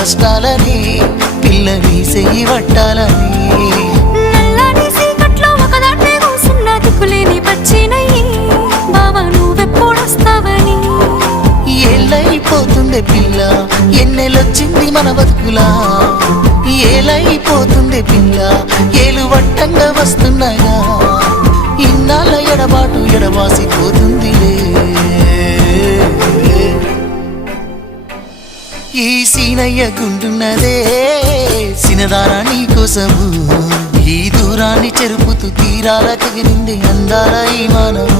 కష్టాలని పిల్లని చెయ్యి పట్టాలని నల్లని సీకట్లో ఒకదాన్నే కూసున్న దిక్కులేని పచ్చినయ్యి బావా నువ్వెప్పుడొస్తావని ఏళ్ళైపోతుంది పిల్ల ఎన్నెలొచ్చింది మన బతుకులా ఏలైపోతుంది పిల్ల ఏలు వట్టంగా వస్తున్నాయా ఇన్నాళ్ళ ఎడబాటు ఎడవాసిపోతుందిలే ఈ సీనయ్య గుండున్నదే సినదారా నీ కోసము ఈ దూరాన్ని చెరుపుతూ తీరాల కగిరింది అందాల ఈ మానవు